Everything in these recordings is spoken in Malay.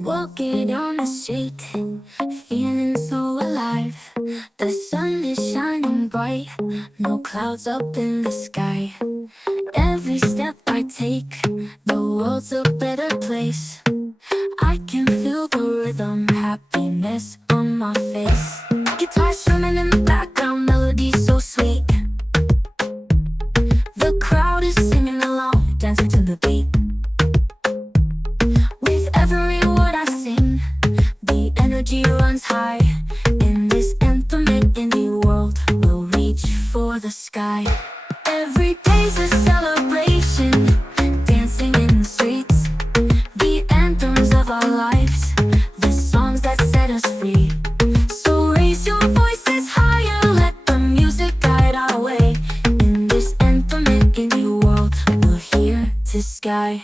Walking on the street, feeling so alive. The sun is shining bright, no clouds up in the sky. Every step I take, the world's a better place. I can feel the rhythm, happiness on my face. Guitar strumming in the background, melody so sweet. The crowd is singing along, dancing to the beat. With every word I sing, the energy runs high. In this anthem in the world, we'll reach for the sky. Every day's a celebration, dancing in the streets. The anthems of our lives, the songs that set us free. So raise your voices higher, let the music guide our way. In this anthem in the world, we're here to sky.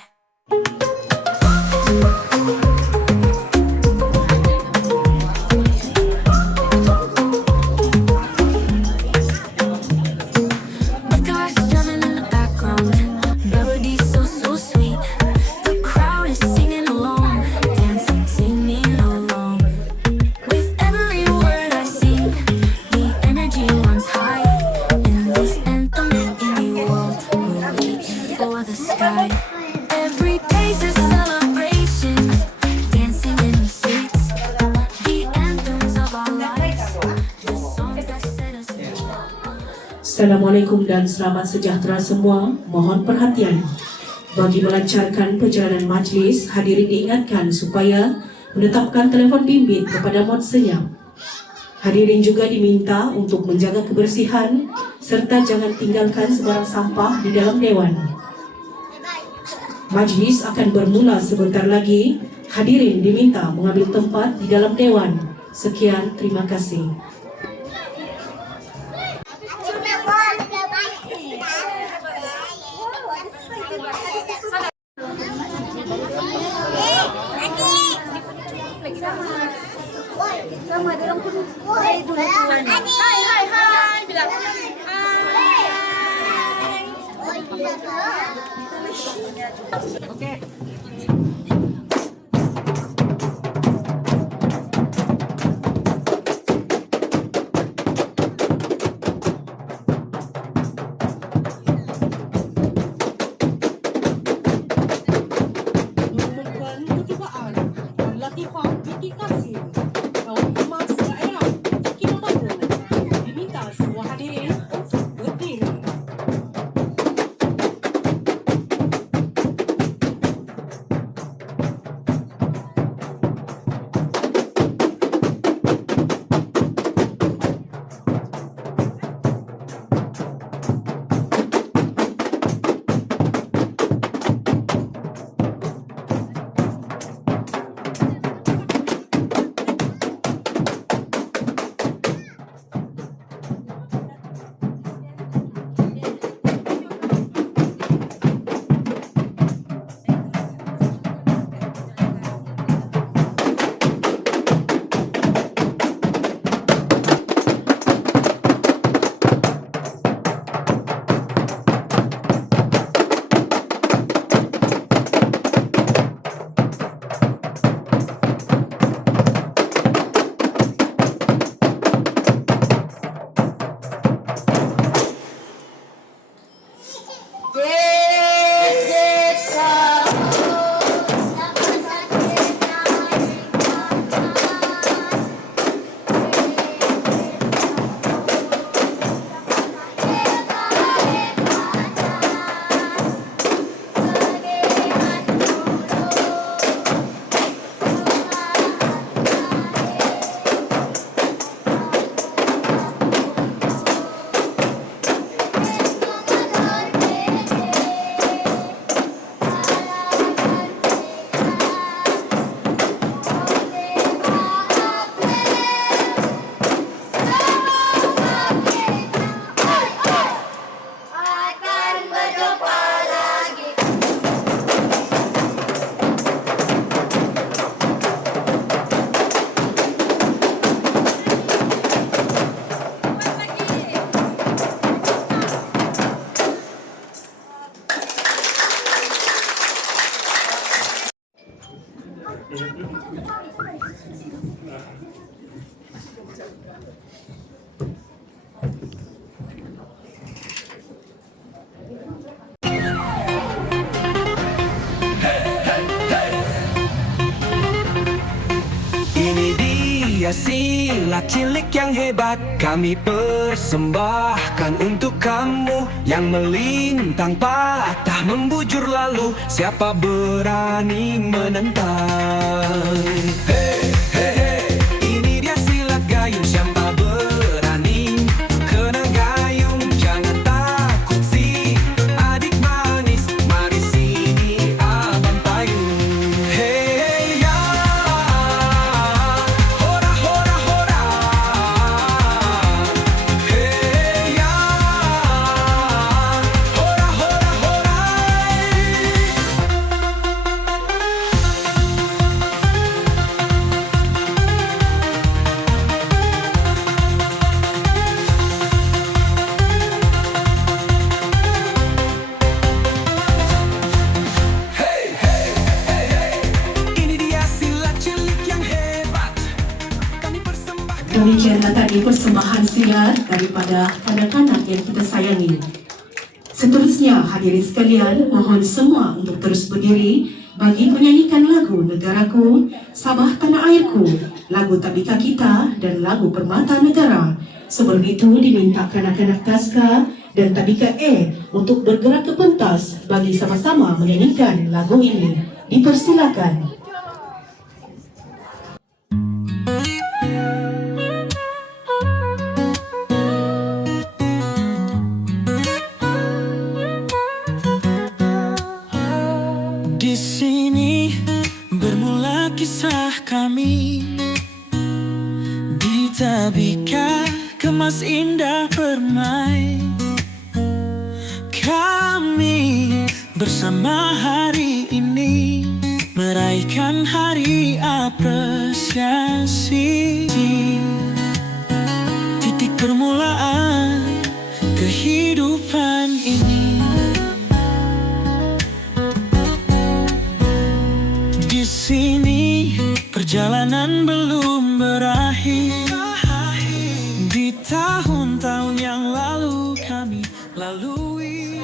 Every day's a celebration, dancing in the streets. The anthems of our lives, the songs that set us free. Assalamualaikum dan selamat sejahtera semua. Mohon perhatian. Bagi melancarkan perjalanan majlis, hadirin diingatkan supaya menetapkan telefon bimbit kepada mod senyap. Hadirin juga diminta untuk menjaga kebersihan serta jangan tinggalkan sebarang sampah di dalam dewan. Majlis akan bermula sebentar lagi. Hadirin diminta mengambil tempat di dalam dewan. Sekian, terima kasih. Oke. Menemukan kejugaan melakukan mitigasi kaum emas daerah Kinabalu. Diminta semua hadirin untuk berdiri. dia silat cilik yang hebat kami persembahkan untuk kamu. Yang melintang patah membujur lalu, siapa berani menentang? Hey, hey, hey, ini dia silat gayung, siapa berani kena gayung? Jangan takut si adik manis, mari sini abang payung. Hey ya, hora hora hora. Hey ya, hora hora hora. Ini dia silat cilik yang hebat kami persembahkan. Demikian tadi persembahan silat daripada kanak-kanak yang kita sayangi. Seterusnya, hadirin sekalian, mohon semua untuk terus berdiri bagi menyanyikan lagu Negaraku, Sabah Tanah Airku, lagu Tabika Kita dan lagu Permata Negara. Sebelum itu diminta kanak-kanak Taska dan Tabika E untuk bergerak ke pentas bagi sama-sama menyanyikan lagu ini. Dipersilakan. Di sini bermula kisah kami, di Tabika kemas indah permai. Kami bersama hari ini meraihkan hari apresiasi, titik permulaan kehidupan ini. Di sini perjalanan belum berakhir. Di tahun-tahun yang lalu kami lalui.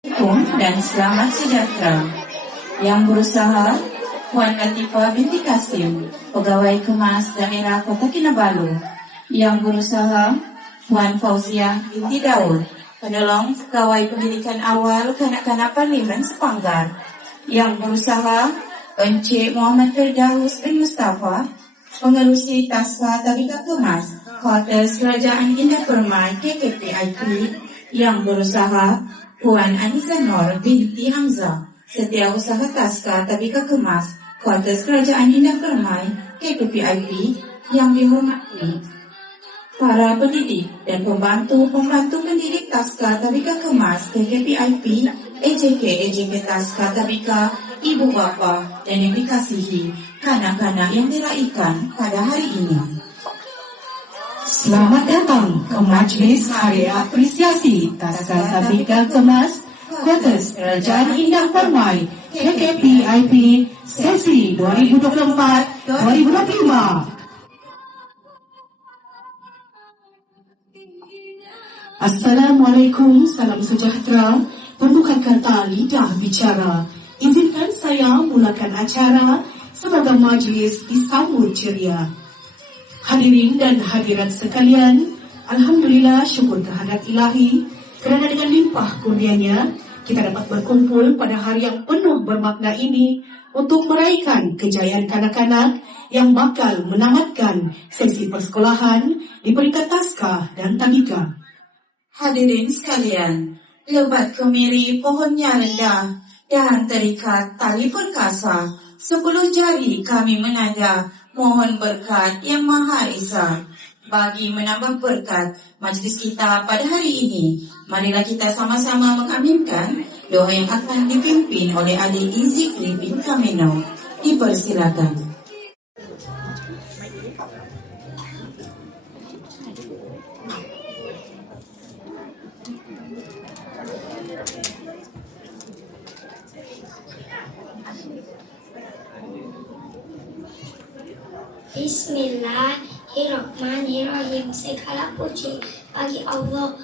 Assalamualaikum dan selamat sejahtera. Yang berusaha Puan Latifah binti Kasim, Pegawai Kemas Daerah Kota Kinabalu. Yang berusaha Puan Fauziah binti Daud, Penolong Pegawai Pendidikan Awal Kanak-kanak Parlimen Sepanggar. Yang berusaha Encik Muhammad Firdaus bin Mustafa, Pengerusi Taska Tabika Kemas, Kuartus Kerajaan Indah Permai KKPIP. Yang berusaha Puan Anisa Nur binti Hamzah, Setiausaha Taska Tabika Kemas, Kuartus Kerajaan Indah Permai KKPIP. Yang dihormati para pendidik dan pembantu-pembantu pendidik Taska Tabika Kemas KKPIP, EJK Taska Tabika, ibu bapa dan yang dikasihi kanak-kanak yang diraikan pada hari ini. Selamat datang ke Majlis Hari Apresiasi Taska Tabika Kemas Kuartus Kerajaan Indah Permai KKPIP sesi 2024-2025. Assalamualaikum, salam sejahtera. Pembuka kata lidah bicara. Izinkan saya mulakan acara. Semoga majlis disambut ceria. Hadirin dan hadirat sekalian, alhamdulillah syukur kehadirat ilahi kerana dengan limpah kurnianya kita dapat berkumpul pada hari yang penuh bermakna ini untuk meraihkan kejayaan kanak-kanak yang bakal menamatkan sesi persekolahan di peringkat Taska dan Tabika. Hadirin sekalian, lebat kemiri pohonnya rendah dan terikat tali perkasa. 10 jari kami menanda, mohon berkat yang Maha Esa. Bagi menambah berkat majlis kita pada hari ini, marilah kita sama-sama mengaminkan doa yang akan dipimpin oleh Adik Izikri bin Kameno. Dipersilakan. Bismillahirrahmanirrahim. Segala puji bagi Allah,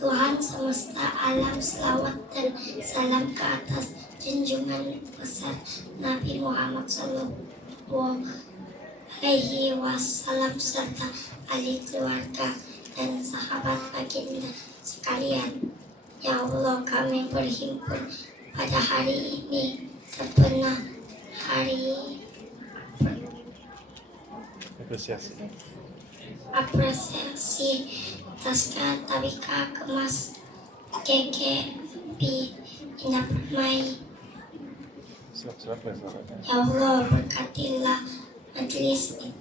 Tuhan semesta alam. Selawat dan salam ke atas junjungan besar Nabi Muhammad Sallallahu Alaihi Wasallam serta ahli keluarga dan sahabat baginda sekalian. Ya Allah, kami berhimpun pada hari ini sebenarnya hari apresiasi Taska Tabika Kemas KKP Indah Permai. Ya Allah, berkatilah majlis ini.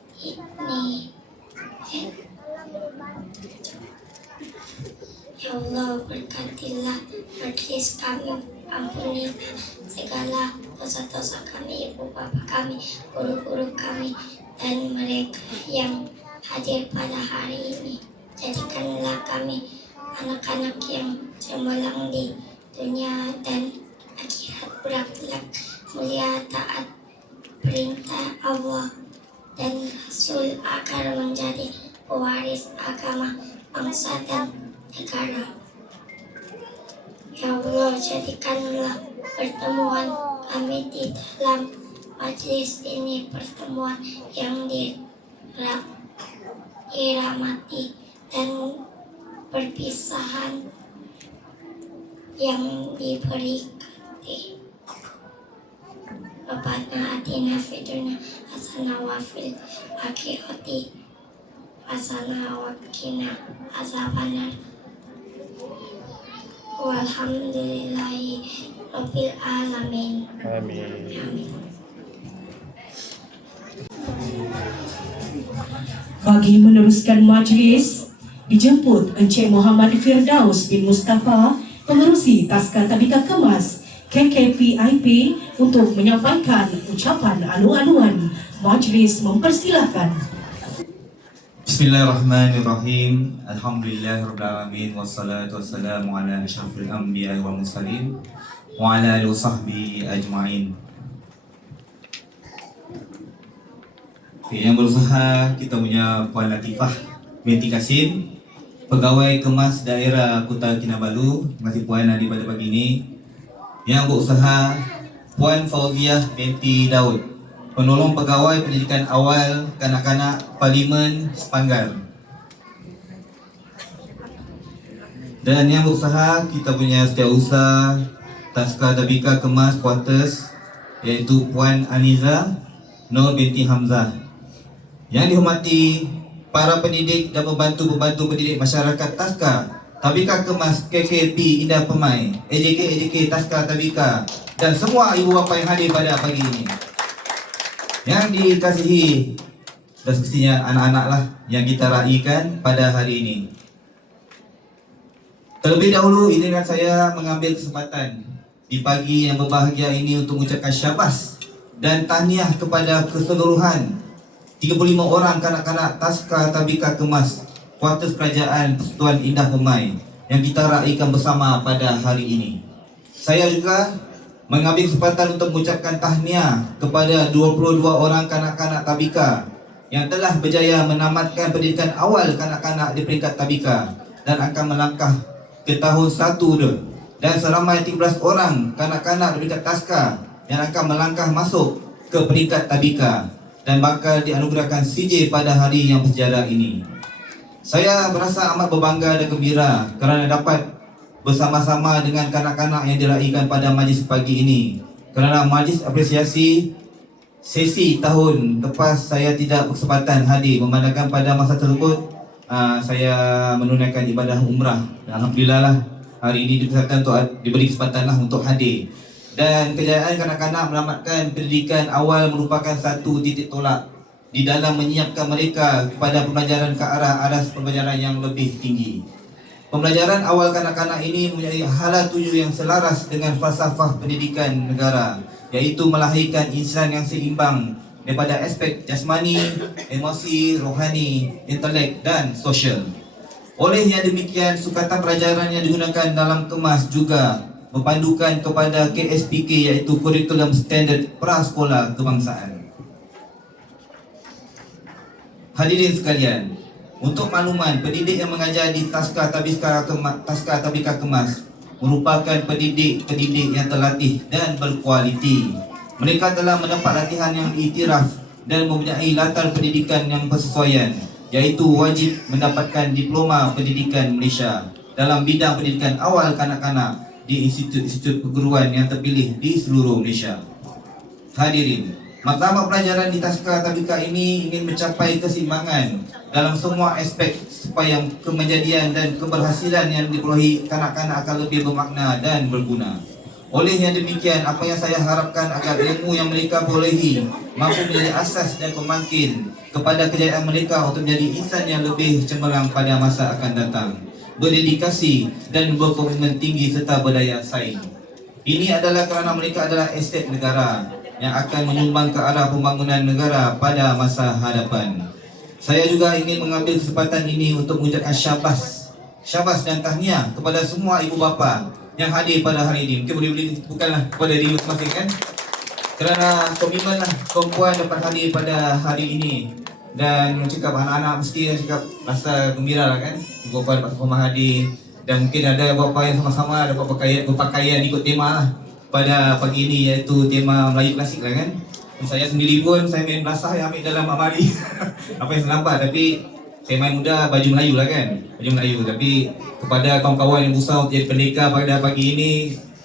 Ya Allah, berkatilah majlis kami, ampunilah segala dosa-dosa kami, ibu bapa kami, guru-guru kami, dan mereka yang hadir pada hari ini. Jadikanlah kami anak-anak yang cemerlang di dunia dan akhirat, berakhlak mulia, taat perintah Allah dan Rasul agar menjadi pewaris agama, bangsa dan negara. Ya Allah, jadikanlah pertemuan kami di dalam Majelis ini pertemuan yang dirahmati dan perpisahan yang diberkati. Rabbana atina fid dunya hasanah wa fil akhirati hasanah wa qina azabannar. Walhamdulillahi rabbil alamin. Amin. Bagi meneruskan majlis, dijemput Encik Muhammad Firdaus bin Mustafa, pengerusi Taska Tabika Kemas KKPIP untuk menyampaikan ucapan alu-aluan. Majlis mempersilakan. Bismillahirrahmanirrahim. Alhamdulillahirrahmanirrahim. Wassalatu wassalamu ala asyrafil anbiya wal mursalin wa ala alihi wa sahbihi ajma'in. Yang berusaha kita punya Puan Latifah binti Kasim, pegawai kemas daerah Kota Kinabalu. Terima kasih Puan hadir pada pagi ini. Yang berusaha Puan Fauziah binti Daud, penolong pegawai pendidikan awal kanak-kanak Parlimen Sepanggar. Dan yang berusaha kita punya setiausaha Taska Tabika Kemas Quarters, iaitu Puan Aniza Nur binti Hamzah. Yang dihormati para pendidik dan pembantu-pembantu pendidik masyarakat Taska Tabika Kemas KKP Indah Permai, AJK Taska Tabika, dan semua ibu bapa yang hadir pada pagi ini. Yang dikasihi, sudah semestinya anak-anak lah yang kita raikan pada hari ini. Terlebih dahulu, izinkan saya mengambil kesempatan di pagi yang berbahagia ini untuk mengucapkan syabas dan tahniah kepada keseluruhan 35 orang kanak-kanak Taska Tabika Kemas Kuartus Kerajaan Persekutuan Indah Permai yang kita raikan bersama pada hari ini. Saya juga mengambil kesempatan untuk mengucapkan tahniah kepada 22 orang kanak-kanak Tabika yang telah berjaya menamatkan pendidikan awal kanak-kanak di peringkat Tabika dan akan melangkah ke tahun 1 dan seramai 13 orang kanak-kanak di peringkat Taska yang akan melangkah masuk ke peringkat Tabika dan bakal dianugerahkan CJ pada hari yang bersejarah ini. Saya berasa amat berbangga dan gembira kerana dapat bersama-sama dengan kanak-kanak yang diraikan pada majlis pagi ini. Kerana majlis apresiasi sesi tahun lepas saya tidak berkesempatan hadir, memandangkan pada masa tersebut saya menunaikan ibadah umrah. Alhamdulillah lah hari ini diberi kesempatan lah untuk hadir. Dan kejayaan kanak-kanak melamatkan pendidikan awal merupakan satu titik tolak di dalam menyiapkan mereka kepada pembelajaran ke arah aras pembelajaran yang lebih tinggi. Pembelajaran awal kanak-kanak ini mempunyai hala tuju yang selaras dengan falsafah pendidikan negara, iaitu melahirkan insan yang seimbang daripada aspek jasmani, emosi, rohani, intelek dan sosial. Oleh yang demikian, sukatan pelajaran yang digunakan dalam kemas juga mempandukan kepada KSPK, iaitu Kurikulum Standard Prasekolah Kebangsaan. Hadirin sekalian, untuk makluman, pendidik yang mengajar di Taska Tabika Kemas merupakan pendidik yang terlatih dan berkualiti. Mereka telah mendapat latihan yang diiktiraf dan mempunyai latar pendidikan yang bersesuaian, iaitu wajib mendapatkan diploma pendidikan Malaysia dalam bidang pendidikan awal kanak-kanak di institut-institut perguruan yang terpilih di seluruh Malaysia. Hadirin, matlamat pelajaran di Taska Tabika ini ingin mencapai keseimbangan dalam semua aspek supaya kemajadian dan keberhasilan yang diperolehi kanak-kanak akan lebih bermakna dan berguna. Oleh yang demikian, apa yang saya harapkan agar ilmu yang mereka perolehi mampu menjadi asas dan pembangkit kepada kejayaan mereka untuk menjadi insan yang lebih cemerlang pada masa akan datang, berdedikasi dan berkomitmen tinggi serta berdaya saing. Ini adalah kerana mereka adalah aset negara yang akan menyumbang ke arah pembangunan negara pada masa hadapan. Saya juga ingin mengambil kesempatan ini untuk mengucapkan syabas dan tahniah kepada semua ibu bapa yang hadir pada hari ini. Mungkin boleh bukanlah kepada diri masing-masing kan, kerana komitmen lah perempuan dapat hadir pada hari ini. Dan cakap anak-anak mesti cakap rasa gembira lah kan, ibu bapa dapat sama hadir. Dan mungkin ada bapa yang sama-sama dapat berpakaian ikut tema lah pada pagi ini, iaitu tema Melayu Klasik lah kan. Saya sendiri pun saya main belasah yang ambil dalam amali. Apa yang saya nampak, tapi saya main muda baju Melayu lah kan, baju Melayu. Tapi kepada kawan-kawan yang berusaha untuk jadi pendekar pada pagi ini,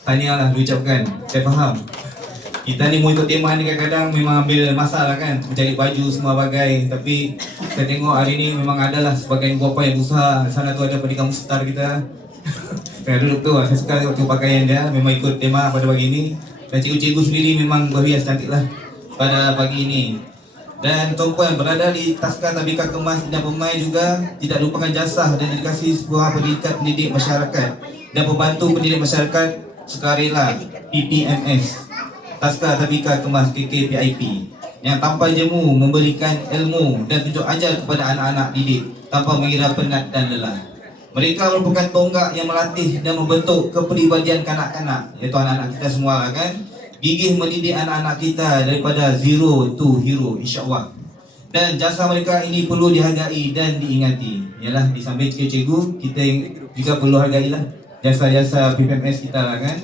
tahniahlah diucapkan. Saya faham kita ni mau ikut tema ni kadang-kadang memang ambil masalah kan, mencari baju semua bagai. Tapi saya tengok hari ni memang adalah sebagian bapa yang berusaha. Sana tu ada pendekar mustar kita. Saya duduk tu, saya suka tengok pakaian dia, memang ikut tema pada pagi ini. Dan cikgu-cikgu sendiri memang berhias cantik lah pada pagi ini. Dan tuan-puan berada di Taska Tabika Kemas dan Pemain juga tidak lupakan jasa dan dedikasi sebuah pendidik masyarakat dan pembantu pendidik masyarakat sukarela PPMS Taska Tabika Kemas KKPIP yang tanpa jemu memberikan ilmu dan tunjuk ajar kepada anak-anak didik tanpa mengira penat dan lelah. Mereka merupakan tonggak yang melatih dan membentuk kepribadian kanak-kanak, iaitu anak-anak kita semua kan. Gigih mendidik anak-anak kita daripada zero to hero, insya-Allah. Dan jasa mereka ini perlu dihargai dan diingati. Yalah, di samping cikgu-cikgu, kita juga perlu hargailah jasa-jasa PPMS kita lah kan.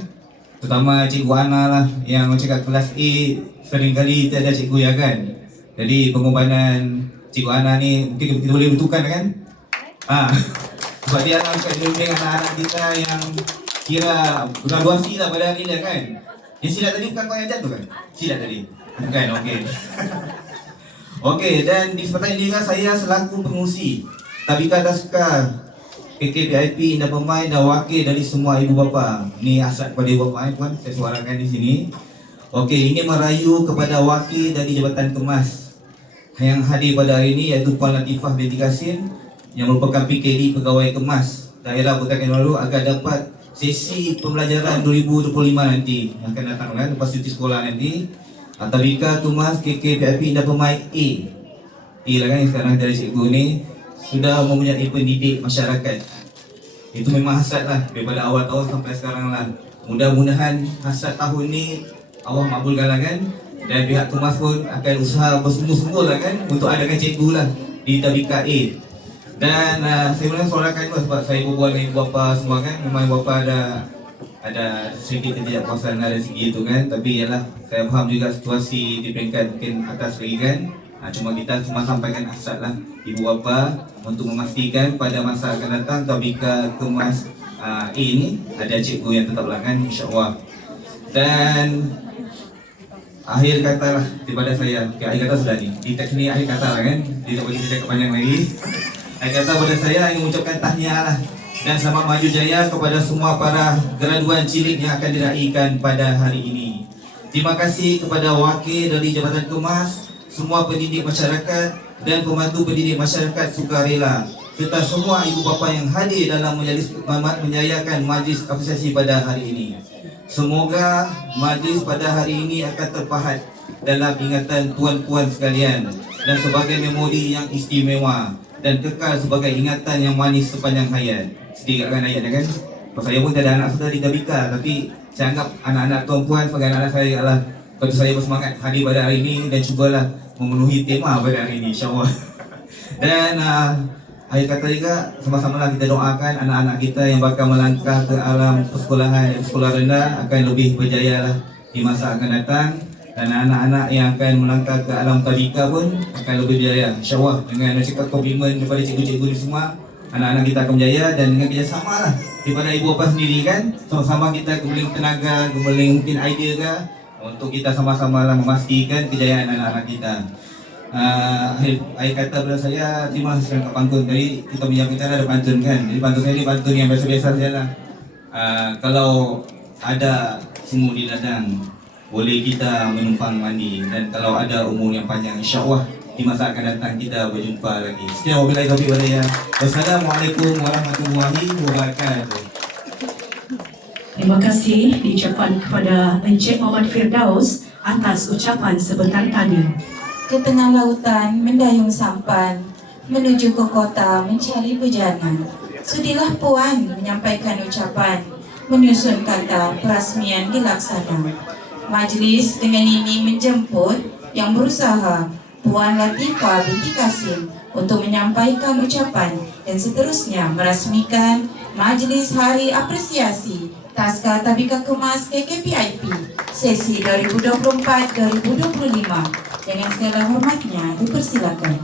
Terutama Cikgu Ana lah, yang cakap kelas A seringkali kita ada cikgu ya kan. Jadi pengorbanan Cikgu Ana ni mungkin kita boleh bentukkan kan. Sebab dia akan bimbing anak-anak kita yang kira graduasi lah pada hari ni kan. Yang silat tadi bukan kau yang jatuh kan? Silat tadi? Bukan, okey. Okey, dan di kesempatan ini kan saya selaku pengurusi Tabika Taska KKPIP Indah Pemain dan wakil dari semua ibu bapa. Ni asal kepada ibu bapa puan, saya suarakan di sini. Okey, ini merayu kepada wakil dari Jabatan Kemas yang hadir pada hari ini, iaitu Puan Latifah binti Kasim yang merupakan PKD Pegawai Kemas Daerah Kota Kinabalu agar dapat sesi pembelajaran 2025 nanti yang akan datang kan, lepas cuti sekolah nanti. Tabika Kemas KKPIP Indah Pemain A lah kan, yang sekarang dari cikgu ni sudah mempunyai pendidik masyarakat. Itu memang hasrat lah daripada awal tahun sampai sekarang lah. Mudah-mudahan hasrat tahun ni Allah makbulkan lah kan. Dan pihak Kemas pun akan usaha bersungguh-sungguh lah kan untuk adakan cikgu lah di Tabika A. Dan saya boleh suarakan juga sebab saya berbual dengan ibu bapa semua kan. Memang ibu bapa ada sedikit ketidakpuasan dari segi itu kan. Tapi ialah saya faham juga situasi di peringkat mungkin atas lagi kan. Cuma kita cuma sampaikan hasrat lah ibu bapa untuk memastikan pada masa akan datang Tabika Kemas A ini ada cikgu yang tetap langgan, insya-Allah. Dan akhir kata lah daripada saya. Okay, akhir kata sudah ni. Di teks ni akhir kata lah kan. Dia tak boleh cakap panjang lagi. Akhir kata pada saya ingin mengucapkan tahniah lah dan selamat maju jaya kepada semua para graduan cilik yang akan diraikan pada hari ini. Terima kasih kepada wakil dari Jabatan Kemas, semua pendidik masyarakat dan pembantu pendidik masyarakat sukarela serta semua ibu bapa yang hadir dalam menjayakan majlis apresiasi pada hari ini. Semoga majlis pada hari ini akan terpahat dalam ingatan tuan-puan sekalian dan sebagai memori yang istimewa dan kekal sebagai ingatan yang manis sepanjang hayat. Sedikit kan ayatnya kan. Saya pun tak ada anak sudah di Tabika, tapi saya anggap anak-anak tuan-puan sebagai anak-anak saya lah. Lepas saya bersemangat hadir pada hari ini dan cubalah memenuhi tema pada hari ini, insya-Allah. Dan akhir kata juga, sama-sama lah kita doakan anak-anak kita yang bakal melangkah ke alam persekolahan, sekolah rendah akan lebih berjaya lah di masa akan datang. Dan anak-anak yang akan melangkah ke alam Tabika pun akan lebih berjaya, insya-Allah. Dengan cakap komitmen daripada cikgu-cikgu ni semua, anak-anak kita akan berjaya. Dan dengan kerjasama lah daripada ibu bapa sendiri kan, sama-sama kita guling tenaga, guling mungkin idea ke, untuk kita sama-sama lah memastikan kejayaan anak-anak kita. Akhir kata pada saya, terima kasih kerana pantun. Tadi kita menyampaikan ada pantun kan. Jadi pantun saya ni pantun yang biasa-biasa saja lah. Kalau ada sumur di ladang, boleh kita menumpang mandi. Dan kalau ada umur yang panjang, insya-Allah di masa akan datang kita berjumpa lagi. Sekian wabillahi taufiq wal hidayah. Wassalamualaikum warahmatullahi wabarakatuh. Terima kasih diucapkan kepada Encik Muhammad Firdaus atas ucapan sebentar tadi. Ke tengah lautan mendayung sampan, menuju ke kota mencari bejana. Sudilah puan menyampaikan ucapan, menyusun kata perasmian dilaksana. Majlis dengan ini menjemput yang berusaha Puan Latifah binti Kasim untuk menyampaikan ucapan dan seterusnya merasmikan Majlis Hari Apresiasi Taska Tabika Kemas KKPIP sesi 2024-2025. Dengan segala hormatnya dipersilakan.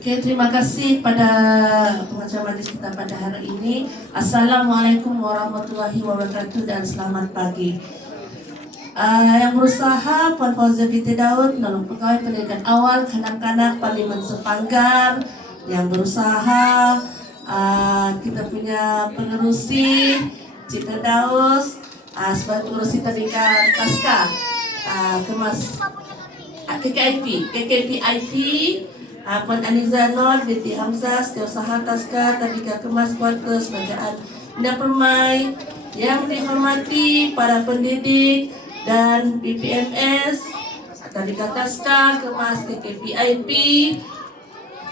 Oke, terima kasih pada pengacara majlis kita pada hari ini. Assalamualaikum warahmatullahi wabarakatuh dan selamat pagi. Yang berusaha Puan Fauzia binti Daud, nolong pegawai pendidikan awal kanak-kanak Parlimen Sepanggar. Yang berusaha kita punya pengerusi Cik Firdaus sebagai pengerusi Tabika Taska Kemas KKPIP Puan Aniza Nur binti Hamzah Setiausaha Taska Tabika Kemas Kuartus Bacaan Indah Permai. Yang dihormati para pendidik dan BPMS Tabika Taska Kemas KKPIP,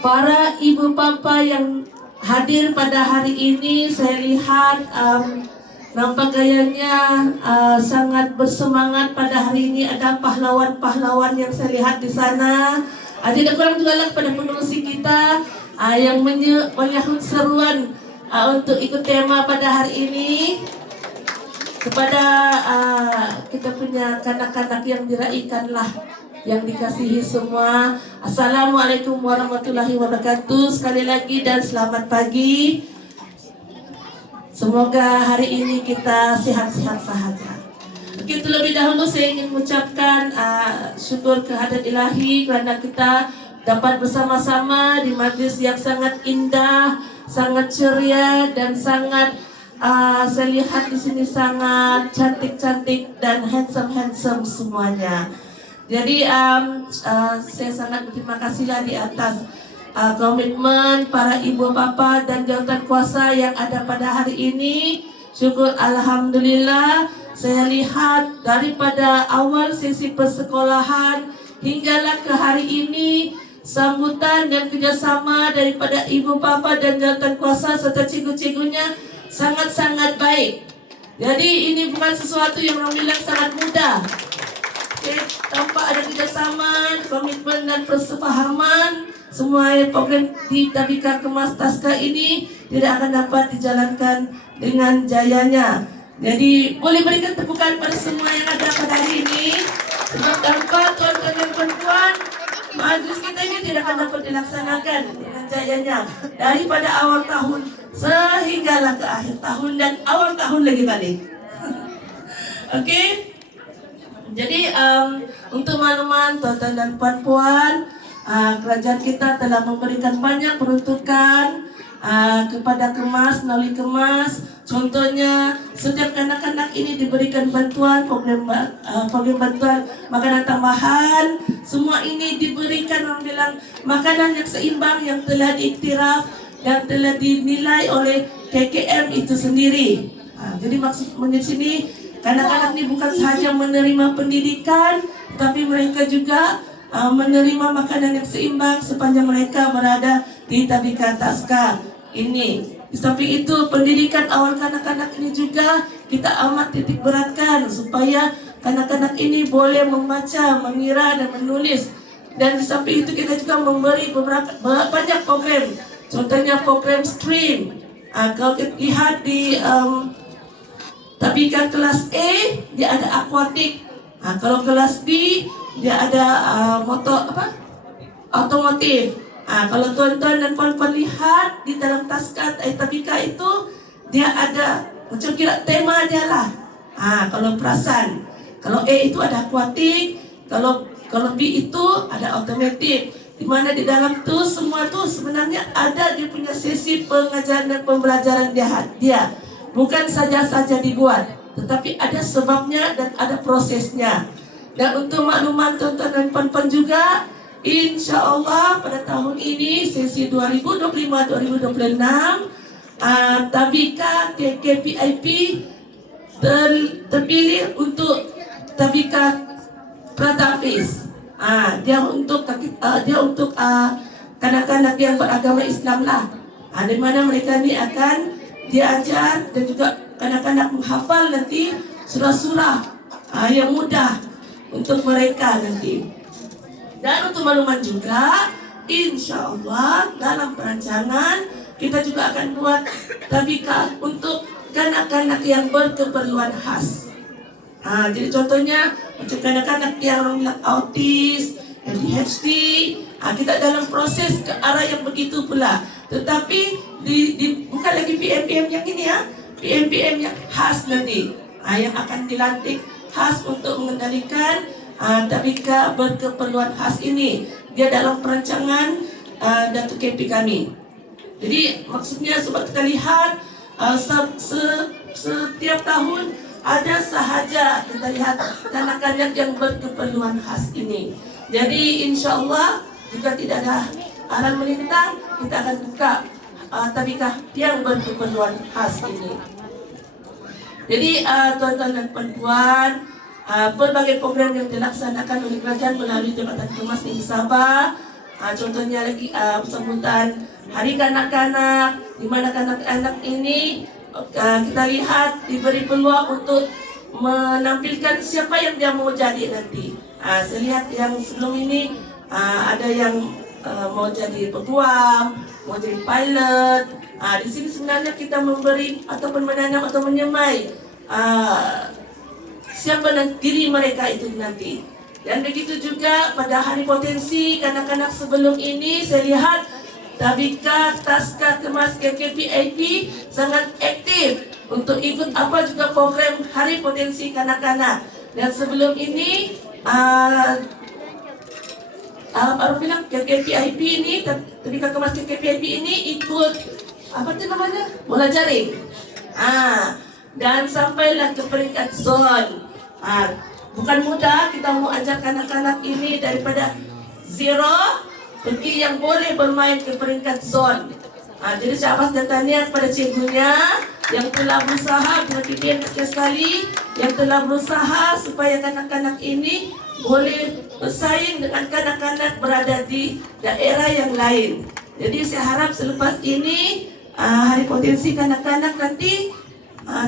para ibu bapa yang hadir pada hari ini. Saya lihat nampak gayanya sangat bersemangat pada hari ini. Ada pahlawan-pahlawan yang saya lihat di sana. Tidak kurang juga lah kepada pengurusi kita yang menyahut seruan untuk ikut tema pada hari ini. Kepada kita punya kanak-kanak yang diraikanlah, yang dikasihi semua, Assalamualaikum warahmatullahi wabarakatuh sekali lagi dan selamat pagi. Semoga hari ini kita sehat-sehat saja. Oke, terlebih dahulu saya ingin mengucapkan syukur kehadirat ilahi kerana kita dapat bersama-sama di majlis yang sangat indah, sangat ceria dan sangat saya lihat di sini sangat cantik-cantik dan handsome semuanya. Jadi saya sangat berterima kasihlah di atas komitmen para ibu bapa dan jawatan kuasa yang ada pada hari ini. Syukur alhamdulillah, saya lihat daripada awal sesi persekolahan hinggalah ke hari ini, sambutan dan kerjasama daripada ibu bapa dan jawatan kuasa serta cikgu-cikgunya sangat-sangat baik. Jadi ini bukan sesuatu yang orang bilang sangat mudah. Tanpa ada kerjasama, komitmen dan persefahaman, semua program di Tabika Kemas Taska ini tidak akan dapat dijalankan dengan jayanya. Jadi boleh berikan tepukan pada semua yang ada pada hari ini. Sebab tanpa tuan-tuan dan puan-puan, majlis kita ini tidak akan dapat dilaksanakan dengan jayanya. Daripada awal tahun sehinggalah ke akhir tahun dan awal tahun lagi balik. Okey. Jadi untuk makluman tuan-tuan dan puan-puan, kerajaan kita telah memberikan banyak peruntukan kepada Kemas, melalui Kemas. Contohnya setiap kanak-kanak ini diberikan bantuan program bantuan makanan tambahan. Semua ini diberikan, orang bilang, makanan yang seimbang yang telah diiktiraf dan telah dinilai oleh KKM itu sendiri. Jadi maksudnya di sini kanak-kanak ini bukan sahaja menerima pendidikan, tapi mereka juga menerima makanan yang seimbang sepanjang mereka berada di Tabika Taska ini. Di samping itu, pendidikan awal kanak-kanak ini juga kita amat titik beratkan supaya kanak-kanak ini boleh membaca, mengira dan menulis. Dan di samping itu kita juga memberi banyak program. Contohnya program stream. Kalau kita lihat di Tabika kelas A, dia ada akuatik. Kalau kelas B, dia ada otomotif. Kalau tuan-tuan dan puan-puan lihat di dalam Taska Tabika itu, dia ada macam kira tema dia lah. Kalau perasan, kalau A itu ada akuatik, kalau B itu ada otomotif. Di mana di dalam tu semua tu sebenarnya ada dia punya sesi pengajaran dan pembelajaran dia. Bukan saja-saja dibuat, tetapi ada sebabnya dan ada prosesnya. Dan untuk makluman tuan-tuan dan puan-puan juga, insya Allah pada tahun ini sesi 2025-2026 Tabika KKPIP terpilih untuk Tabika Pratapis. Dia untuk kanak-kanak yang beragama Islam lah. Di mana mereka ni akan diajar dan juga kanak-kanak menghafal nanti surah-surah yang mudah untuk mereka nanti. Dan untuk makluman juga, insya Allah dalam perancangan kita juga akan buat tabika untuk kanak-kanak yang berkeperluan khas. Jadi contohnya untuk kanak-kanak yang autis, ADHD, kita dalam proses ke arah yang begitu pula. Tetapi bukan lagi PM-PM yang ini ya, PM-PM yang khas nanti, yang akan dilantik khas untuk mengendalikan tabika berkeperluan khas ini. Dia dalam perancangan Datuk KP kami. Jadi maksudnya sebab kita lihat setiap tahun ada sahaja kita lihat kanak-kanak yang berkeperluan khas ini. Jadi insya Allah jika tidak ada aral melintang, kita akan buka tabika yang berkeperluan khas ini. Jadi tuan-tuan dan puan-puan, berbagai program yang dilaksanakan oleh kerajaan melalui Jabatan Kemas di Sabah. Contohnya lagi sambutan Hari Kanak-kanak, di mana kanak-kanak ini kita lihat diberi peluang untuk menampilkan siapa yang dia mau jadi nanti. Saya lihat yang sebelum ini ada yang mau jadi peguam, mau jadi pilot. Di sini sebenarnya kita memberi ataupun menanam atau menyemai siapa diri mereka itu nanti. Dan begitu juga pada hari potensi kanak-kanak sebelum ini saya lihat Tabika Taska Kemas KKPIP sangat aktif untuk ikut apa juga program hari potensi kanak-kanak. Dan sebelum ini baru bilang KKPIP ini, Tabika Kemas KKPIP ini ikut apa itu namanya? Bola jaring. Dan sampailah ke peringkat zon. Bukan mudah kita mau ajak anak-anak ini daripada zero pergi yang boleh bermain ke peringkat zon. Jadi saya apas dan tanya kepada cikgunya yang telah berusaha dengan PPM sekali, yang telah berusaha supaya kanak-kanak ini boleh bersaing dengan kanak-kanak berada di daerah yang lain. Jadi saya harap selepas ini hari potensi kanak-kanak nanti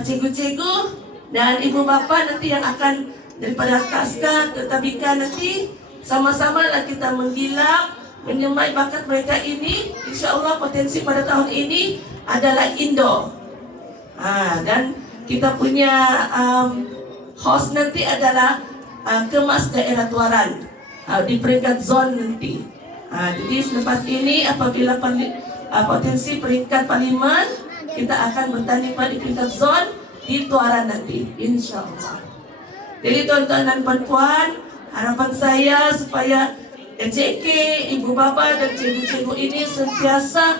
cikgu-cikgu dan ibu bapa nanti yang akan daripada Taska ke Tabika nanti sama-sama lah kita menggilap menyemai bakat mereka ini. Insya Allah potensi pada tahun ini adalah indoor. Dan kita punya host nanti adalah Kemas Daerah Tuaran di peringkat zon nanti. Jadi selepas ini apabila potensi peringkat parlimen, kita akan bertanding pada peringkat zon di Tuaran nanti, insya Allah. Jadi tuan-tuan dan puan-puan, harapan saya supaya JK, ibu bapa dan cikgu-cikgu ini sentiasa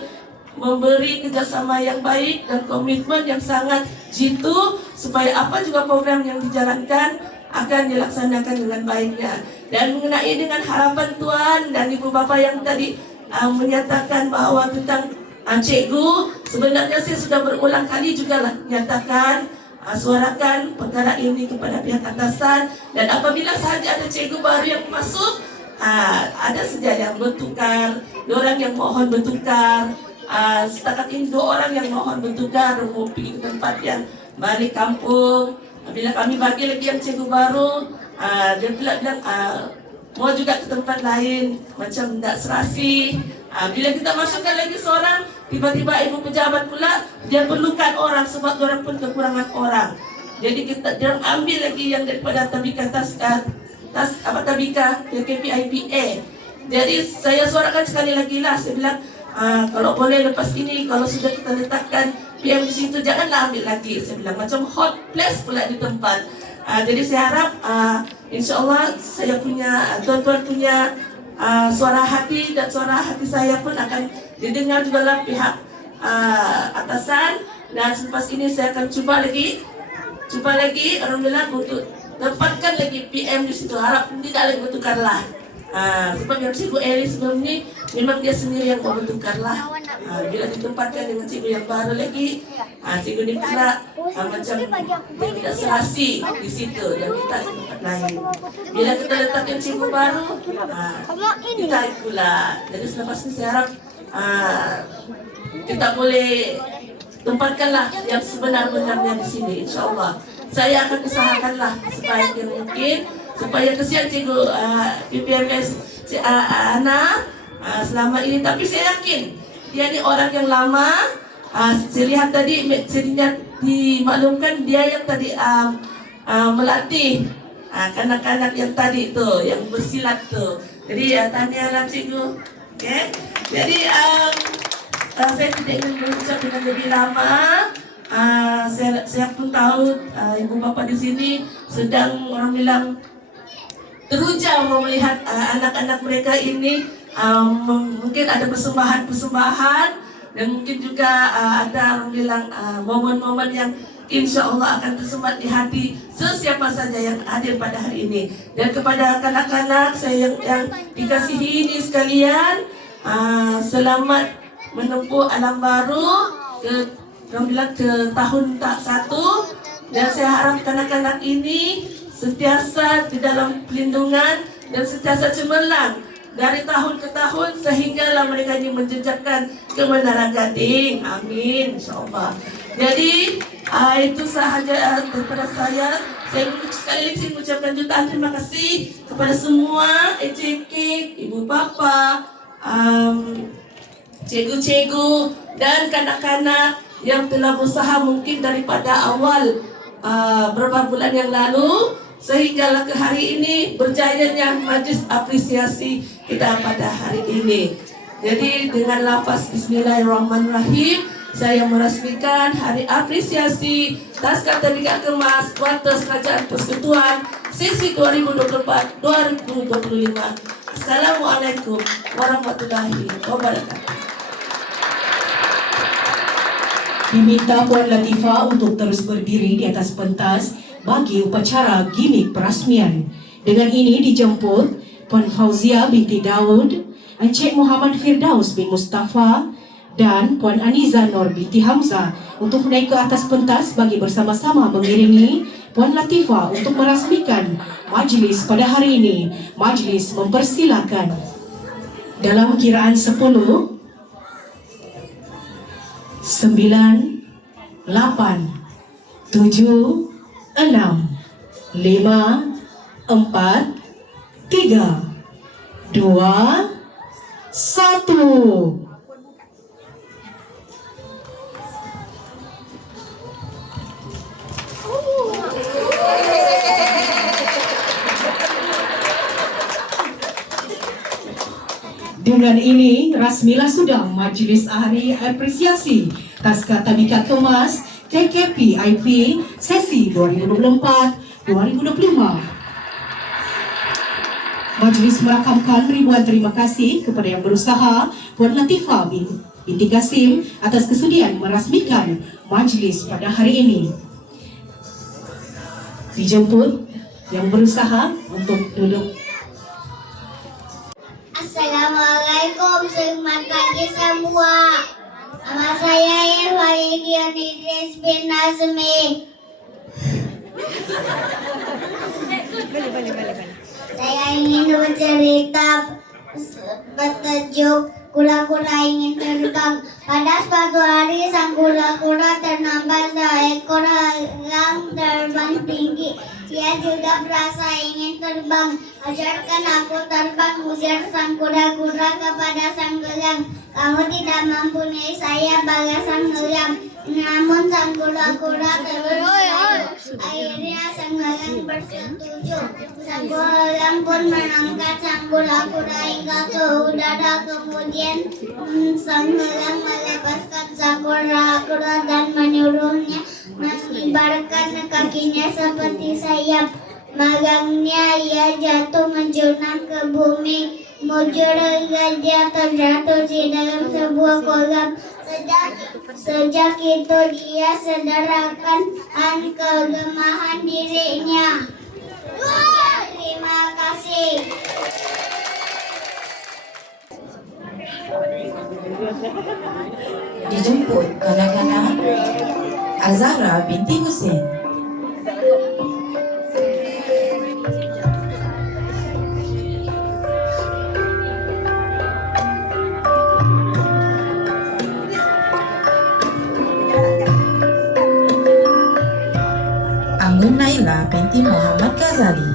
memberi kerjasama yang baik dan komitmen yang sangat jitu supaya apa juga program yang dijalankan akan dilaksanakan dengan baiknya. Dan mengenai dengan harapan tuan dan ibu bapa yang tadi menyatakan bahwa tentang cikgu, sebenarnya saya sudah berulang kali juga lah menyatakan suarakan perkara ini kepada pihak atasan. Dan apabila sahaja ada cikgu baru yang masuk, ada saja yang bertukar, 2 orang yang mohon bertukar. Setakat ini 2 orang yang mohon bertukar mau pergi ke tempat yang balik kampung. Bila kami bagi lagi yang cikgu baru, dia pula bilang mau juga ke tempat lain, macam tak serasi. Bila kita masukkan lagi seorang, tiba-tiba ibu pejabat pula dia perlukan orang sebab orang pun kekurangan orang. Jadi kita dia ambil lagi yang daripada Tabika Tabika KKPIPA. Jadi saya suarakan sekali lagi lah, saya bilang kalau boleh lepas ini, kalau sudah kita letakkan PM di situ, janganlah ambil lagi. Saya bilang macam hot place pula di tempat. Jadi saya harap insya Allah saya punya, tuan-tuan punya suara hati dan suara hati saya pun akan didengar juga dalam pihak atasan. Dan selepas ini saya akan cuba lagi alhamdulillah untuk tempatkan lagi PM di situ. Harap tidak lagi bertukarlah. Sebab yang Cikgu Eli sebelum ini memang dia sendiri yang mau bertukarlah. Bila ditempatkan dengan cikgu yang baru lagi, cikgu ini pula macam dia tidak serasi di situ dan minta di tempat lain. Bila kita letakkan cikgu baru, ditarik pula. Jadi selepas ini saya harap kita boleh tempatkanlah yang sebenar-benarnya di sini, insya Allah. Saya akan usahakanlah supaya dia mungkin, supaya kesian cikgu PPMS Ana selama ini. Tapi saya yakin dia ni orang yang lama. Saya lihat tadi serinya dimaklumkan dia yang tadi melatih kanak-kanak yang tadi tu, yang bersilat tu. Jadi tahniahlah cikgu. Okay. Jadi saya tidak ingin berucap dengan lebih lama. Saya pun tahu ibu bapa di sini sedang orang bilang teruja melihat anak-anak mereka ini mungkin ada persembahan-persembahan dan mungkin juga ada orang bilang momen-momen yang insya Allah akan tersemat di hati sesiapa saja yang hadir pada hari ini. Dan kepada kanak-kanak saya yang dikasihi ini sekalian, selamat menempuh alam baru orang bilang ke tahun tak satu. Dan saya harap kanak-kanak ini sentiasa di dalam pelindungan dan sentiasa cemerlang dari tahun ke tahun sehinggalah mereka ini menjejakkan kebenaran Gading. Amin, insyaAllah. Jadi itu sahaja daripada saya. Saya sekali lagi mengucapkan jutaan terima kasih kepada semua EJK, ibu bapa, cikgu-cikgu dan kanak-kanak yang telah berusaha mungkin daripada awal beberapa bulan yang lalu sehinggalah ke hari ini berjayanya majlis apresiasi kita pada hari ini. Jadi dengan lafaz Bismillahirrahmanirrahim saya meresmikan hari apresiasi Taska Tadika Kemas Kuartus Kerajaan Persekutuan sesi 2024-2025. Assalamualaikum warahmatullahi wabarakatuh. Diminta Puan Latifah untuk terus berdiri di atas pentas bagi upacara gimik perasmian. Dengan ini dijemput Puan Fauzia binti Daud, Encik Muhammad Firdaus bin Mustafa dan Puan Aniza Nur binti Hamzah untuk naik ke atas pentas bagi bersama-sama mengiringi Puan Latifah untuk merasmikan majlis pada hari ini. Majlis mempersilakan dalam kiraan 10, 9, 8, 7, 6, 5, 4, 3, 2, 1. Dengan ini, rasmilah sudah majlis hari apresiasi Taska Tadika Kemas KKP IP sesi 2024-2025. Majlis merakamkan ribuan terima kasih kepada yang berusaha Puan Latifah binti Kasim atas kesudian merasmikan majlis pada hari ini. Dijemput yang berusaha untuk duduk. Assalamualaikum, selamat pagi semua. Nama saya Eva Gideon Idris bin Nazmi. Saya ingin bercerita bertajuk Kura-kura ingin terbang. Pada suatu hari sang kura-kura ternampak seekor elang terbang tinggi. Dia juga merasa ingin terbang. Ajarkan aku terbang, ujar sang kura-kura kepada sang elang. Kamu tidak mempunyai saya bagai sang elang. Namun sang kura-kura terus maju. Akhirnya sang elang bersetuju. Sang elang pun mengangkat sang kura-kura hingga ke udara. Kemudian sang elang melepaskan sang kura-kura dan menyuruhnya mengibarkan kakinya seperti sayap. Magangnya ia jatuh menjunam ke bumi. Mujur dia terjatuh di dalam sebuah kolam. Sejak itu dia sadar akan kelemahan dirinya. Terima kasih. Dijemput kanak-kanak Azara binti Husin. Anggun Naila binti Muhammad Ghazali.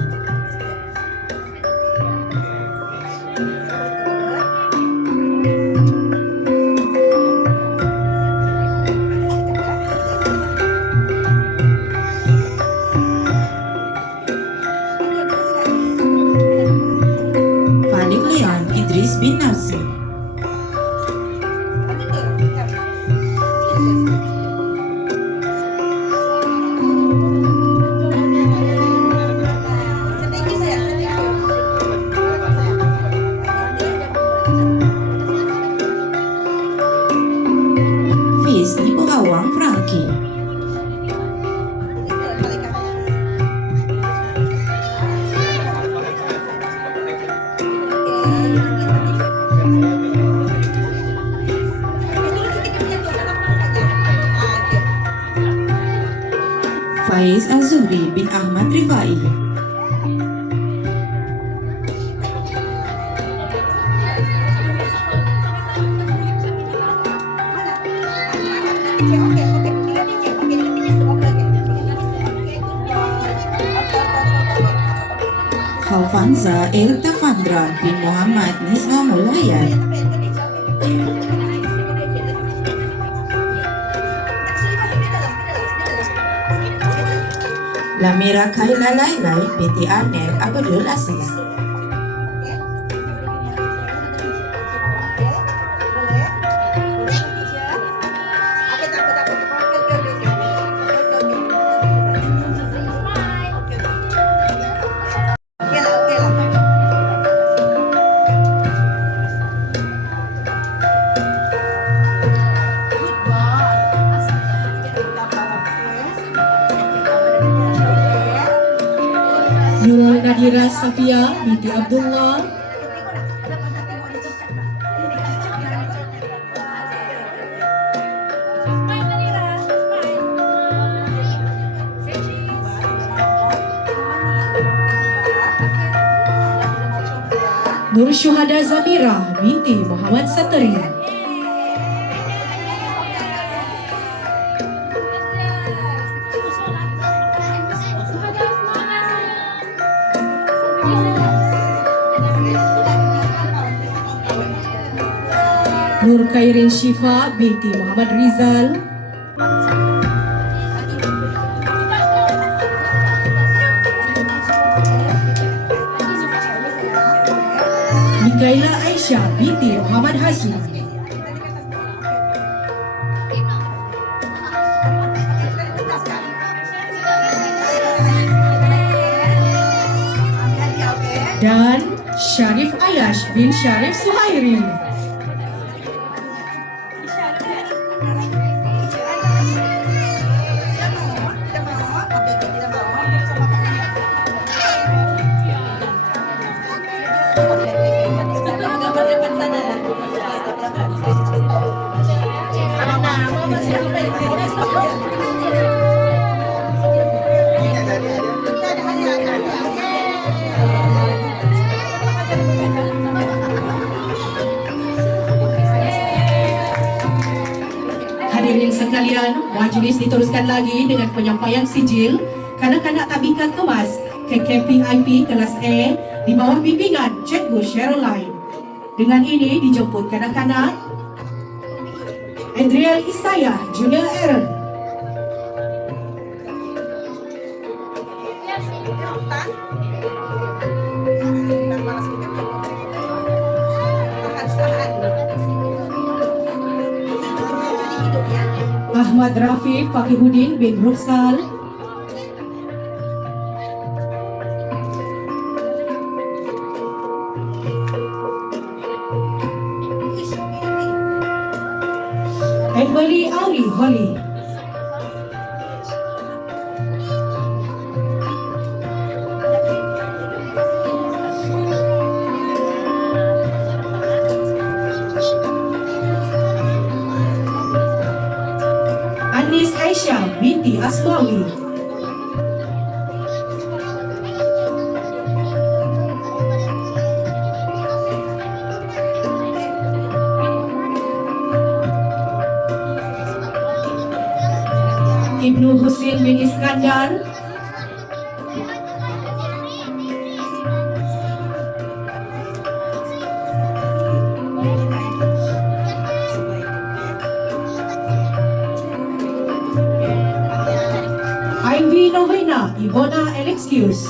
Faiz bin Nafsi. Faiz Ibu Awang Frankie. Faiz Azuri bin Ahmad Rifai. Haufanza El Tafandra bin Muhammad Nisma Mulayan. Lamira Kaila Lailai binti Arnel Abdul Aziz. Nurul Nadira Safia binti Abdullah. Nur Syuhada Zamira binti Muhammad Satari. Nur Khairin Syifa binti Muhammad Rizal. Mikaila Aisyah binti Muhammad Hashim. Dan Syarif Ayash bin Syarif Suhairi. Hadirin sekalian, majlis diteruskan lagi dengan penyampaian sijil kanak-kanak tabika kemas KKPIP kelas A di bawah bimbingan Cikgu Sheroline. Dengan ini dijemput kanak-kanak Adriel Isayah Junior Aaron, Ahmad Rafi Fakihudin bin Ruksal, Emily Auri Holly, Anis Aisyah binti Asmawi, Ibnu Husin bin Iskandar, Ivy Novena Ivona Alexius,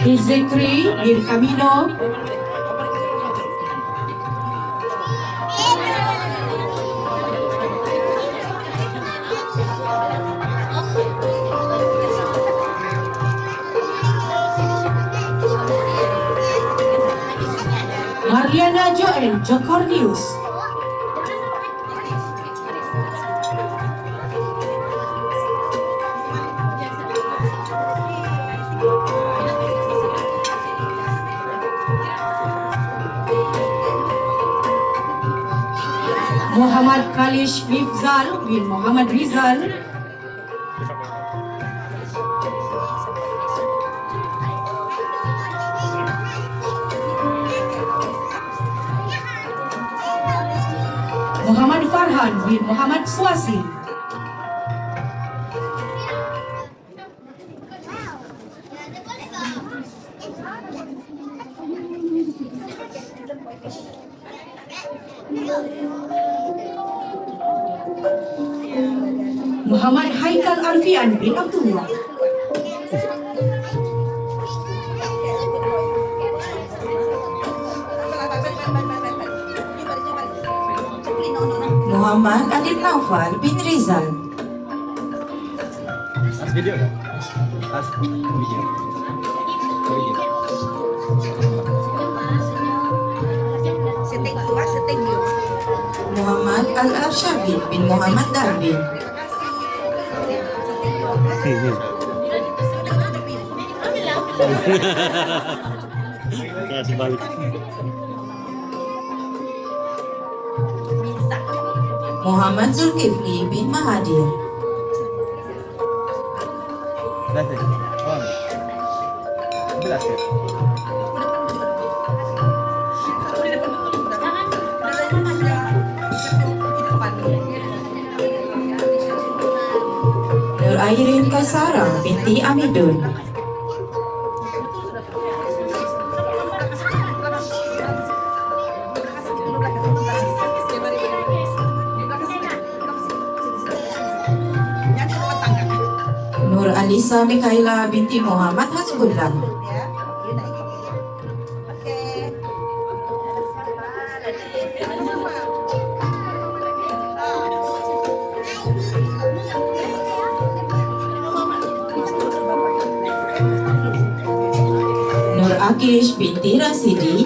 Izikri bin Camino, Mariana Joen Jokornius, Muhammad Kalish Mifzal bin Muhammad Rizal, Muhammad Farhan bin Muhammad Swasi, Muhammad Haikal Alfian bin Abdullah, Muhammad Adib Naufal bin Rizal, Muhammad Al-Arshabin bin Muhammad Darwin, Muhammad Zulkifli bin Mahathir, Nur Airin Kaisara binti Amidun, Nur Alisa Mikaela binti Muhammad Hasbullah, Nur Akish binti Rasidi,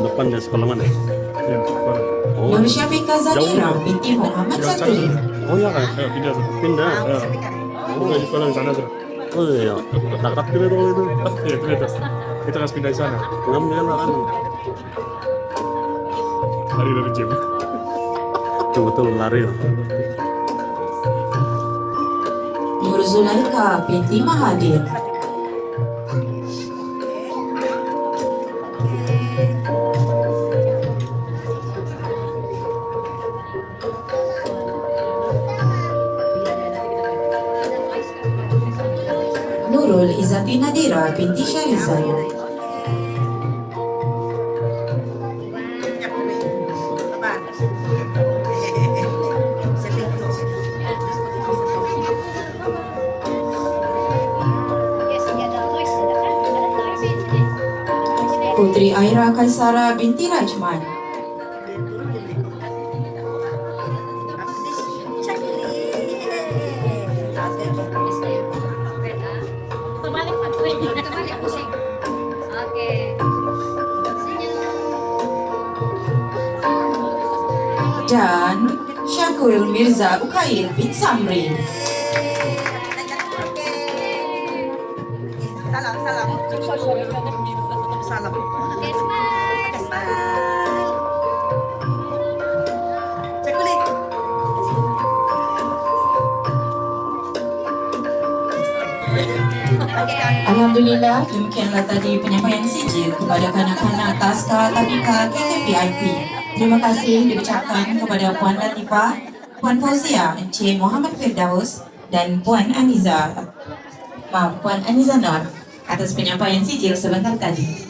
depan dia sekolah mana? Oh, Nur Syafiqah Zadira binti Muhammad Saturi, oh ya kan? Pindah. Pindah. Oh, di sekolah di sana tuh. Oh iya, dekat kita tuh itu. Iya, itu. Kita harus pindah di sana. Kenapa dia kan? Lari dari gym. Betul lari. Nur Zulaika binti Mahathir, Nurul Izzati Nadira binti Syarizal, Putri Aira Kaisara binti Rajman, dan Syakul Mirza Ukail bin Samri. Alhamdulillah, demikianlah tadi penyampaian sijil kepada kanak-kanak Taska Tabika KKPIP. Terima kasih diucapkan kepada Puan Latifah, Puan Fauzia, Encik Muhammad Firdaus dan Puan Aniza Nur atas penyampaian sijil sebentar tadi.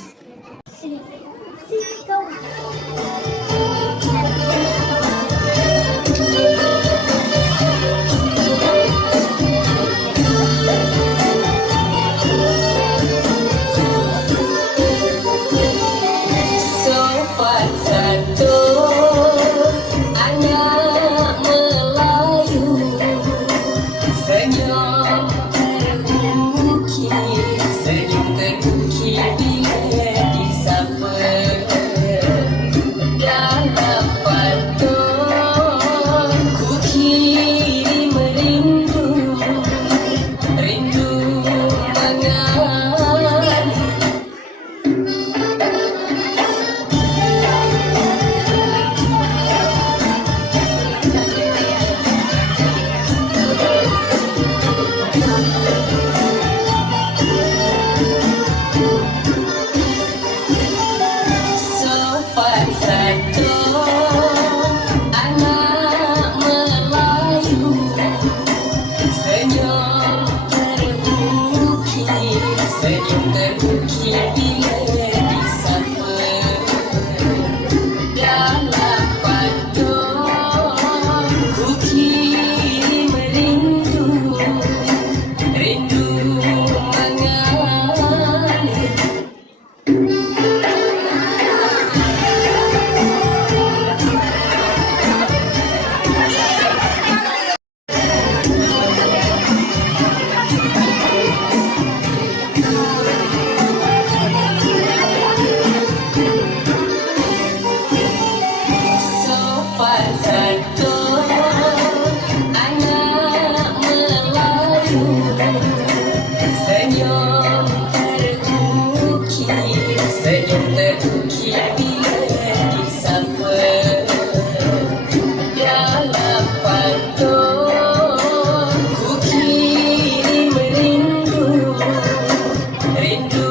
Senyum terukir, senyum terukir bila disapa dalam pantun. Ku kirim rindu, rindu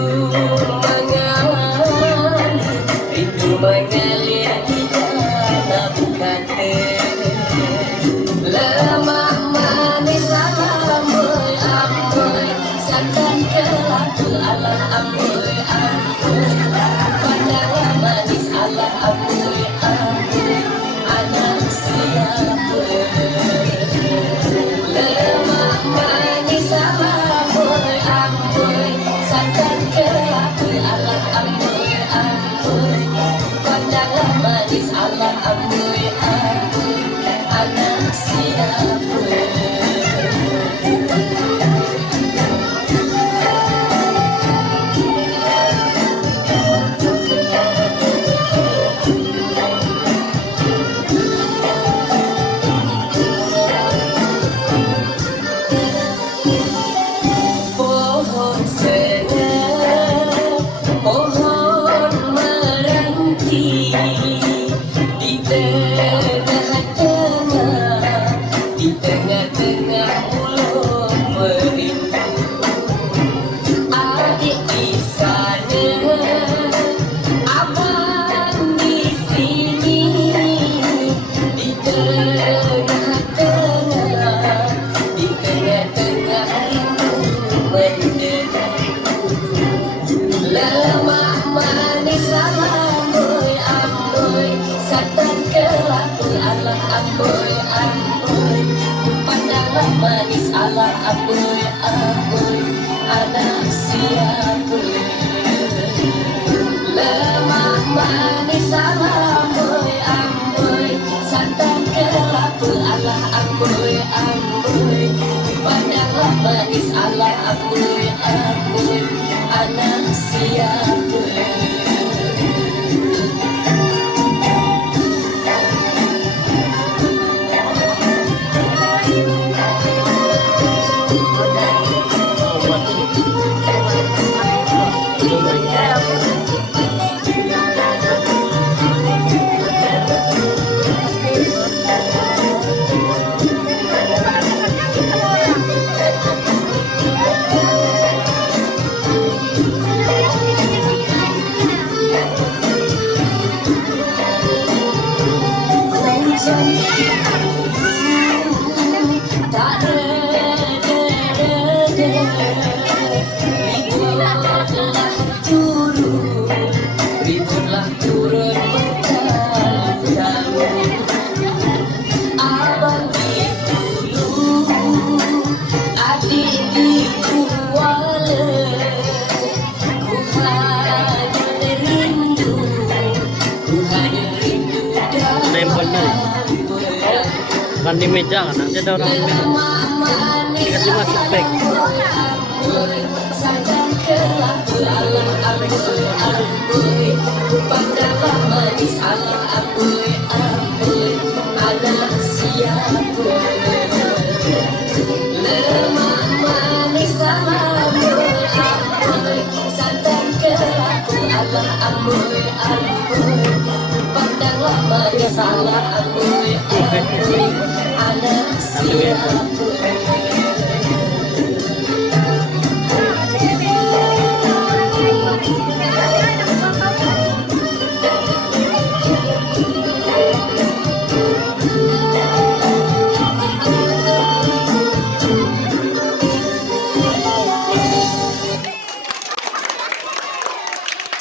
mengalir di dalam kata. Lemah manis amboi amboi, santan kelaku ala amboi amboi. Pandang manis ala amboi amboi, anak siapa. Lemah manis amboi amboi, santan kelaku ala amboi amboi. Pandang manis ala amboi amboi, anak siapa. Pohon senga, pohon meranti di tengah-tengah pulau merindu. Adik di sana, abang di sini, di tengah-tengah rindu menderu. Lemah manis amboi amboi, santan kelaku ala amboi amboi. Pandang manis ala amboi amboi, anak siapa. Lemah manis amboi amboi, santan kelaku ala amboi amboi. Pandang manis ala amboi amboi, anak siapa. Ributlah turun berkali-kali. Abang di Hulu, adik di Kuala. Ku hanya rindu dalam Kan di meja kan ada orang minum. Dikasih masuk bag. Santan kelaku ala amboi amboi, pandang manis ala amboi amboi, anak siapa. Lemah manis amboi amboi, santan kelaku ala amboi amboi. Pandang manis ala amboi amboi, anak siapa.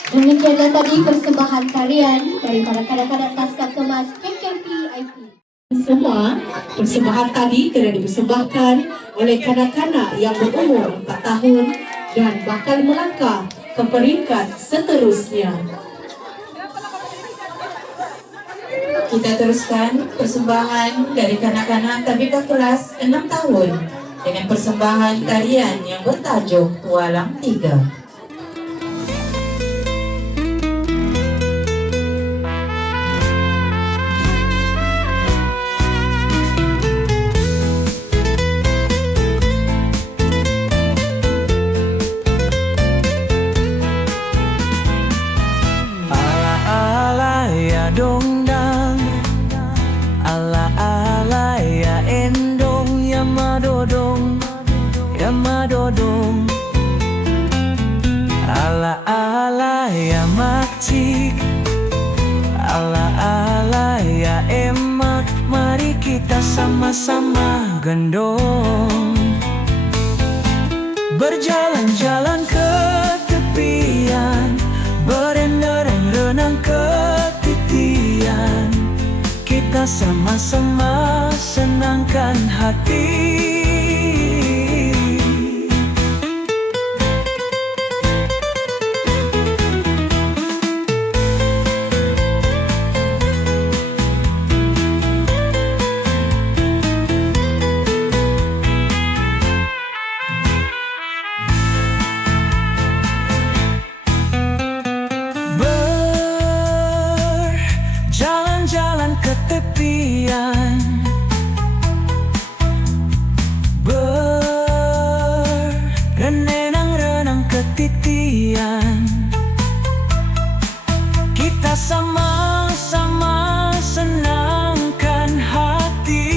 Demikianlah tadi persembahan tarian daripada kanak-kanak Taska Kemas KKPIP. Semua persembahan tadi telah dipersembahkan oleh kanak-kanak yang berumur 4 tahun dan bakal melangkah ke peringkat seterusnya. Kita teruskan persembahan dari kanak-kanak TBK kelas 6 tahun dengan persembahan tarian yang bertajuk Tualang Tiga. ya madodong. Ala ala ya makcik, ala ala ya emak, mari kita sama-sama gendong. Berjalan-jalan ke tepian, berendam-renang ke titian, kita sama-sama senangkan hati. Berjalan-jalan ke tepian, berenang-renang ke titian, kita sama-sama senangkan hati.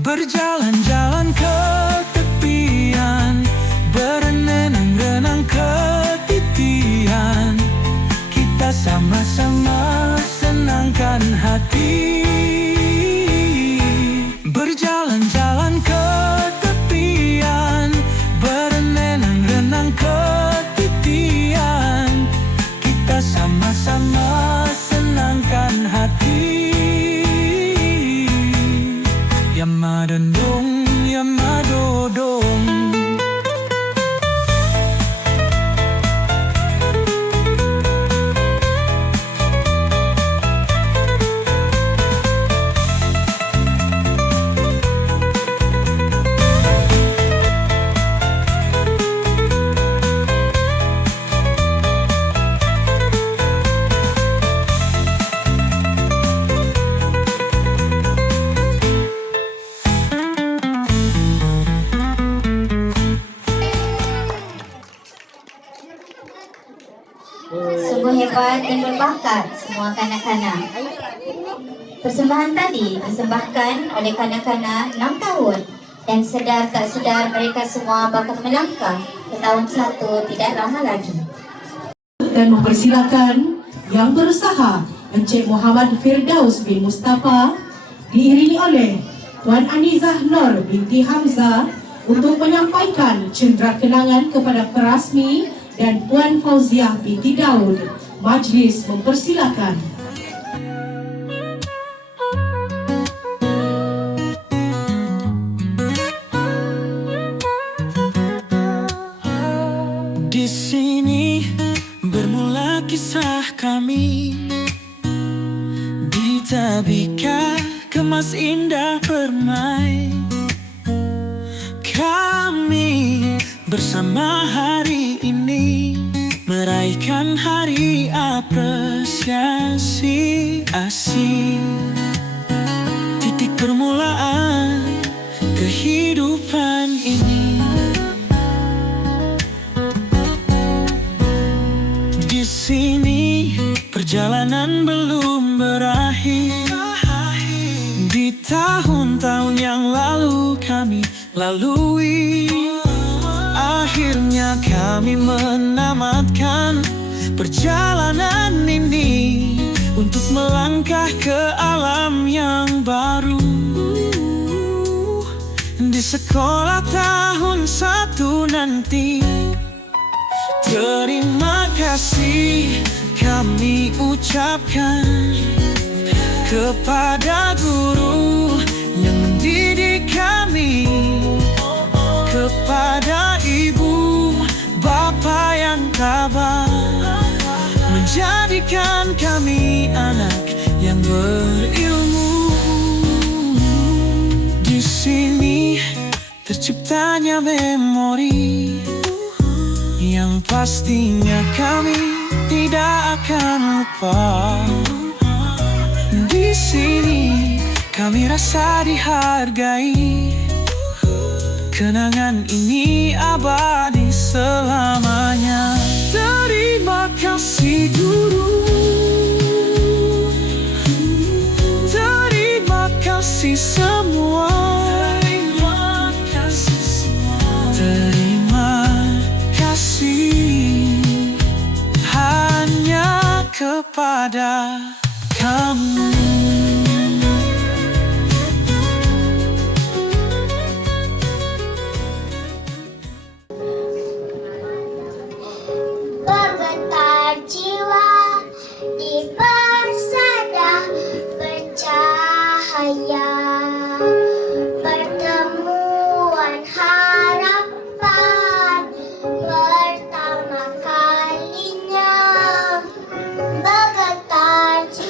Berjalan-jalan ke tepian, berenang-renang ke titian, kita sama-sama senangkan hati. Berjalan-jalan ke tepian, berenang-renang ke titian, kita sama-sama senangkan hati. Ya madendong, ya madodong. Sungguh hebat dan berbakat semua kanak-kanak. Persembahan tadi dipersembahkan oleh kanak-kanak 6 tahun, dan sedar tak sedar mereka semua bakal melangkah ke tahun 1 tidak lama lagi. Dan mempersilakan yang berusaha Encik Muhammad Firdaus bin Mustafa diiringi oleh Tuan Anizah Nur binti Hamzah untuk menyampaikan cendera kenangan kepada Perasmi dan Puan Fauziah binti Daud. Majlis mempersilakan. Di sini bermula kisah kami, di Tabika kemas indah permai. Kami bersama hari ini meraihkan hari apresiasi asih, titik permulaan kehidupan ini. Di sini perjalanan belum berakhir. Di tahun-tahun yang lalu kami lalui, akhirnya kami menamatkan perjalanan ini untuk melangkah ke alam yang baru. Di sekolah tahun 1 nanti, terima kasih kami ucapkan kepada guru yang mendidik kami, kepada ibu bapa yang tabah, menjadikan kami anak yang berilmu. Di sini terciptanya memori yang pastinya kami tidak akan lupa. Di sini kami rasa dihargai. Kenangan ini abadi selamanya. Terima kasih guru. Terima kasih semua. Terima kasih hanya kepada kamu. Bergetar jiwa di persada bercahaya, pertemuan harapan pertama kalinya. Bergetar jiwa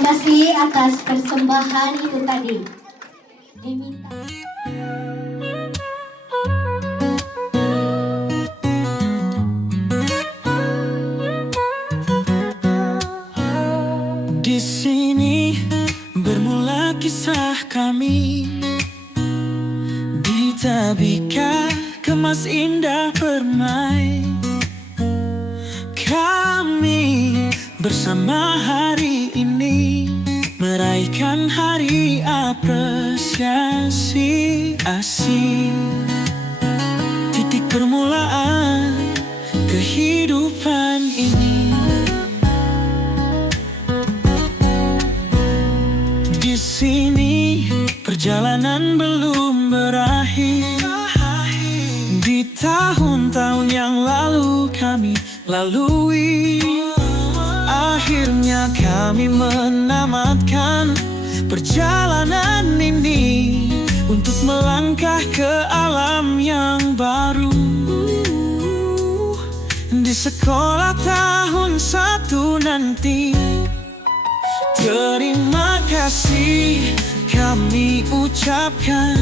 kasih atas persembahan itu tadi. Diminta. Di sini bermula kisah kami, di tabika kemas indah permai. Kami bersama hari ini meraihkan hari apresiasi asih, titik permulaan kehidupan ini. Di sini perjalanan belum berakhir. Di tahun-tahun yang lalu kami lalui, akhirnya kami menamatkan perjalanan ini untuk melangkah ke alam yang baru. Di sekolah tahun 1 nanti, terima kasih kami ucapkan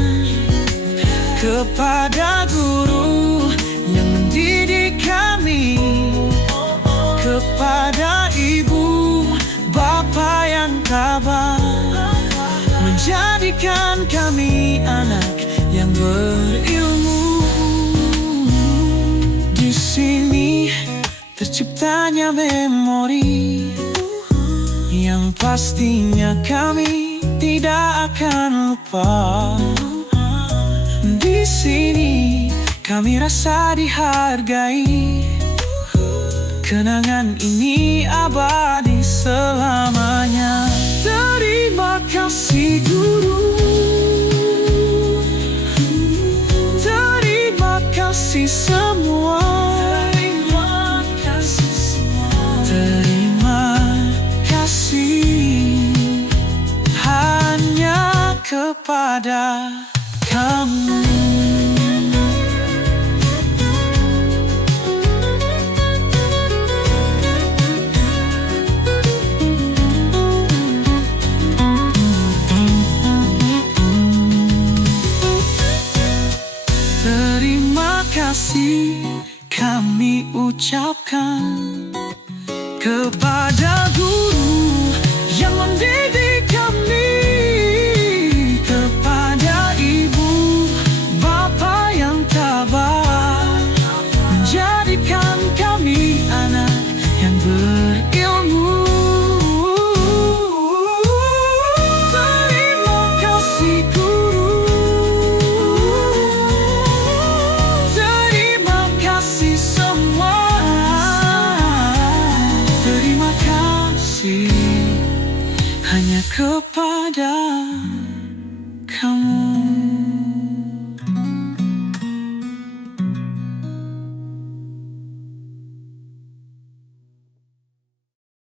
kepada guru yang mendidik kami, kepada ibu bapa yang tabah menjadikan kami anak yang berilmu. Di sini terciptanya memori yang pastinya kami tidak akan lupa. Di sini kami rasa dihargai, kenangan ini abadi selamanya. Terima kasih guru, terima kasih semua, terima kasih semua, terima kasih hanya kepada kamu. Terima kasih kami ucapkan